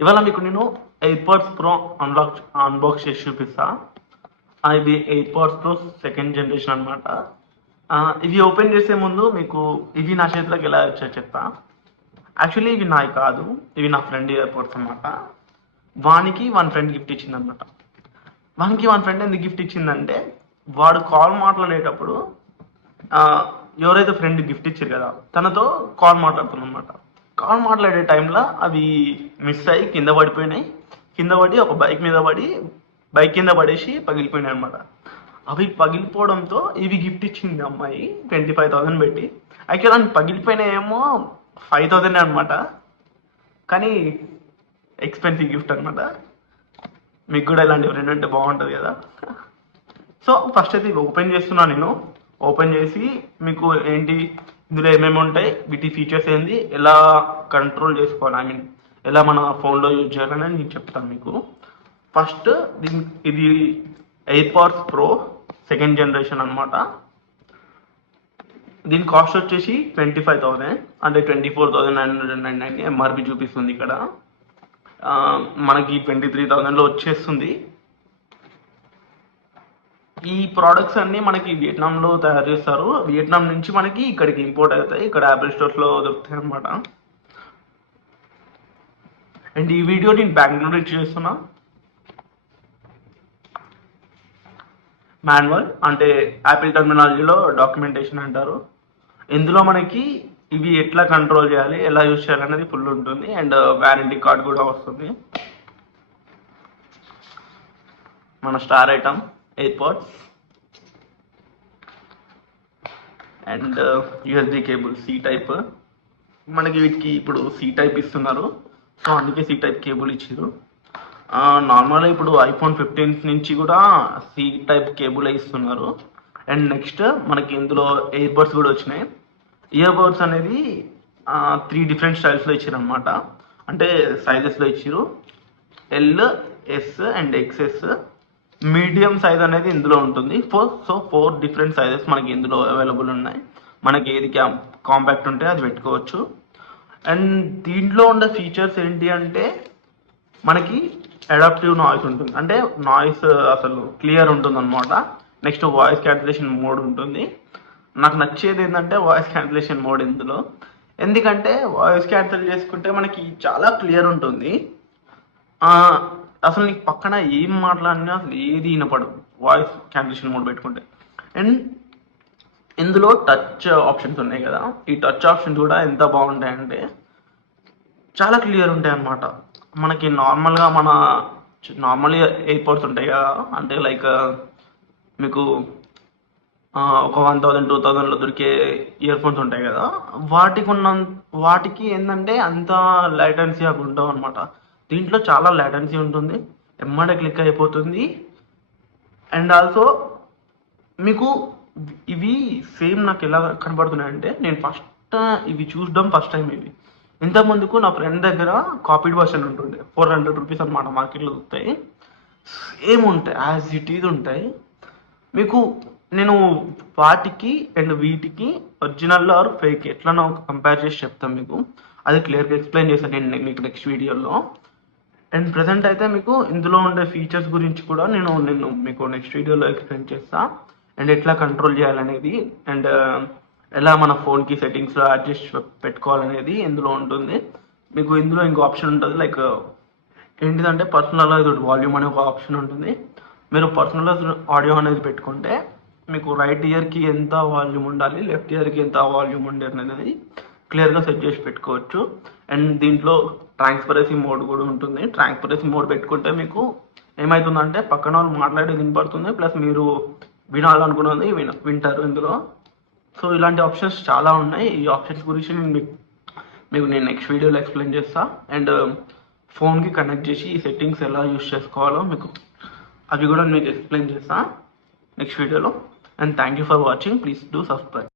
ఇవాళ మీకు నేను ఎయిర్పాడ్స్ ప్రో అన్బాక్స్ చేసి చూపిస్తా. ఇది ఎయిర్పాడ్స్ ప్రో సెకండ్ జనరేషన్ అనమాట. ఇవి ఓపెన్ చేసే ముందు మీకు ఇవి నా చేతిలోకి ఎలా వచ్చాయో చెప్తా. యాక్చువల్లీ ఇవి నావి కాదు, ఇవి నా ఫ్రెండ్ ఎయిర్పాడ్స్ అనమాట. వానికి వన్ ఫ్రెండ్ గిఫ్ట్ ఇచ్చిందనమాట. వానికి వన్ ఫ్రెండ్ ఎందుకు గిఫ్ట్ ఇచ్చిందంటే, వాడు కాల్ మాట్లాడేటప్పుడు ఎవరైతే ఫ్రెండ్ గిఫ్ట్ ఇచ్చారు కదా తనతో కాల్ మాట్లాడుతున్నమాట. కాల్ మాట్లాడే టైంలో అవి మిస్ అయ్యి కింద పడిపోయినాయి. కింద పడి ఒక బైక్ కింద పడేసి పగిలిపోయినాయి అనమాట. అవి పగిలిపోవడంతో ఇవి గిఫ్ట్ ఇచ్చింది అమ్మాయి 25,000 పెట్టి. యాక్చువల్ అని పగిలిపోయినాయేమో 5,000 అనమాట, కానీ ఎక్స్పెన్సివ్ గిఫ్ట్ అనమాట. మీకు కూడా ఇలాంటి ఫ్రెండ్ అంటే బాగుంటుంది కదా. సో ఫస్ట్ అయితే ఇవి ఓపెన్ చేస్తున్నాను నేను. ఓపెన్ చేసి మీకు ఏంటి ఇందులో ఏమేమి ఉంటాయి, వీటి ఫీచర్స్ ఏంది, ఎలా కంట్రోల్ చేసుకోవాలి, ఎలా మన ఫోన్లో యూజ్ చేయాలని నేను చెప్తాను మీకు. ఫస్ట్ ఇది ఎయిర్పాడ్స్ ప్రో సెకండ్ జనరేషన్ అనమాట. దీని కాస్ట్ వచ్చేసి 25,000, అంటే 24,999 ఎంఆర్పి చూపిస్తుంది ఇక్కడ. మనకి 23,000లో వచ్చేస్తుంది. ఈ ప్రోడక్ట్స్ అన్నీ మనకి వియట్నాంలో తయారు చేస్తారు. వియట్నాం నుంచి మనకి ఇక్కడికి ఇంపోర్ట్ అవుతాయి, ఇక్కడ యాపిల్ స్టోర్స్లో దొరుకుతాయి అనమాట. అండ్ ఈ వీడియో నేను బెంగళూరు నుంచి చేస్తున్నా. మాన్యువల్ అంటే యాపిల్ టర్మినాలజీలో డాక్యుమెంటేషన్ అంటారు. ఇందులో మనకి ఇవి ఎట్లా కంట్రోల్ చేయాలి, ఎలా యూజ్ చేయాలి అనేది ఫుల్ ఉంటుంది. అండ్ వారంటీ కార్డ్ కూడా వస్తుంది. మన star item AirPods and USB cable C type. మనకి వీటికి ఇప్పుడు సి టైప్ ఇస్తున్నారు, సో అందుకే సి టైప్ కేబుల్ ఇచ్చారు. నార్మల్గా ఇప్పుడు iPhone 15 నుంచి కూడా సి టైప్ కేబుల్ ఇస్తున్నారు. అండ్ నెక్స్ట్ మనకి ఇందులో ఇయర్ బడ్స్ కూడా వచ్చినాయి. ఇయర్ బడ్స్ అనేది 3 డిఫరెంట్ స్టైల్స్లో ఇచ్చారు అనమాట. అంటే సైజెస్లో ఇచ్చారు, L, S and XS. Medium size అనేది ఇందులో ఉంటుంది. 4 డిఫరెంట్ సైజెస్ మనకి ఇందులో అవైలబుల్ ఉన్నాయి. మనకి ఏది కాంపాక్ట్ ఉంటే అది పెట్టుకోవచ్చు. అండ్ దీంట్లో ఉండే ఫీచర్స్ ఏంటి అంటే, మనకి అడాప్టివ్ నాయిస్ ఉంటుంది, అంటే నాయిస్ అసలు క్లియర్ ఉంటుంది అనమాట. నెక్స్ట్ వాయిస్ క్యాన్సిలేషన్ మోడ్ ఉంటుంది. నాకు నచ్చేది ఏంటంటే వాయిస్ క్యాన్సిలేషన్ మోడ్ ఇందులో. ఎందుకంటే వాయిస్ క్యాన్సిల్ చేసుకుంటే మనకి చాలా క్లియర్ ఉంటుంది. అసలు నీకు పక్కన ఏం మాట్లాడినా అసలు ఏది వినపడదు వాయిస్ క్యాన్సిలేషన్ మోడ్ పెట్టుకుంటే. అండ్ ఇందులో టచ్ ఆప్షన్స్ ఉన్నాయి కదా, ఈ టచ్ ఆప్షన్స్ కూడా ఎంత బాగుంటాయంటే చాలా క్లియర్ ఉంటాయి అన్నమాట. మనకి నార్మల్గా ఎయిర్పోర్ట్స్ ఉంటాయి కదా, అంటే లైక్ మీకు ఒక 1,000 2,000లో దొరికే ఇయర్ ఫోన్స్ ఉంటాయి కదా, వాటికి ఏంటంటే అంత లైటెన్సీ అవి ఉండవు అనమాట. దీంట్లో చాలా లాటెన్సీ ఉంటుంది, ఎమ్మడే క్లిక్ అయిపోతుంది. అండ్ ఆల్సో మీకు ఇవి సేమ్ నాకు ఎలా కనబడుతున్నాయంటే, నేను ఇవి చూడడం ఫస్ట్ టైం. ఇవి ఇంతకుముందుకు నా ఫ్రెండ్ దగ్గర కాపీడ్ వర్షన్ ఉంటుండే, 400 రూపీస్ అనమాట, మార్కెట్లో దొరుకుతాయి. సేమ్ ఉంటాయి, యాజ్ ఇట్ ఈజ్ ఉంటాయి. మీకు నేను వాటికి అండ్ వీటికి ఒరిజినల్ ఆర్ ఫేక్ ఎట్లా కంపేర్ చేసి చెప్తాను మీకు. అది క్లియర్గా ఎక్స్ప్లెయిన్ చేశాను నేను మీకు నెక్స్ట్ వీడియోలో. అండ్ ప్రజెంట్ అయితే మీకు ఇందులో ఉండే ఫీచర్స్ గురించి కూడా నేను మీకు నెక్స్ట్ వీడియోలో ఎక్స్ప్లెయిన్ చేస్తా. అండ్ ఎట్లా కంట్రోల్ చేయాలనేది, అండ్ ఎలా మన ఫోన్కి సెట్టింగ్స్లో అడ్జస్ట్ పెట్టుకోవాలనేది ఇందులో ఉంటుంది. మీకు ఇందులో ఇంకో ఆప్షన్ ఉంటుంది, లైక్ ఏంటిదంటే పర్సనలైజ్డ్ వాల్యూమ్ అనే ఒక ఆప్షన్ ఉంటుంది. మీరు పర్సనలైజ్డ్ ఆడియో అనేది పెట్టుకుంటే మీకు రైట్ ఇయర్కి ఎంత వాల్యూమ్ ఉండాలి, లెఫ్ట్ ఇయర్కి ఎంత వాల్యూమ్ ఉండాలి అనేది క్లియర్గా సెట్ చేసి పెట్టుకోవచ్చు. అండ్ దీంట్లో ట్రాన్స్పరెన్సీ మోడ్ కూడా ఉంటుంది. ట్రాన్స్పరెన్సీ మోడ్ పెట్టుకుంటే మీకు ఏమవుతుందంటే పక్కన వాళ్ళు మాట్లాడేది వినపడుతుంది, ప్లస్ మీరు వినాలనుకున్నది వింటారు ఇందులో. సో ఇలాంటి ఆప్షన్స్ చాలా ఉన్నాయి. ఈ ఆప్షన్స్ గురించి మీకు నేను నెక్స్ట్ వీడియోలో ఎక్స్ప్లెయిన్ చేస్తా. అండ్ ఫోన్కి కనెక్ట్ చేసి ఈ సెట్టింగ్స్ ఎలా యూస్ చేసుకోవాలో మీకు అవి కూడా మీకు ఎక్స్ప్లెయిన్ చేస్తా నెక్స్ట్ వీడియోలో. And thank you for watching. Please do subscribe.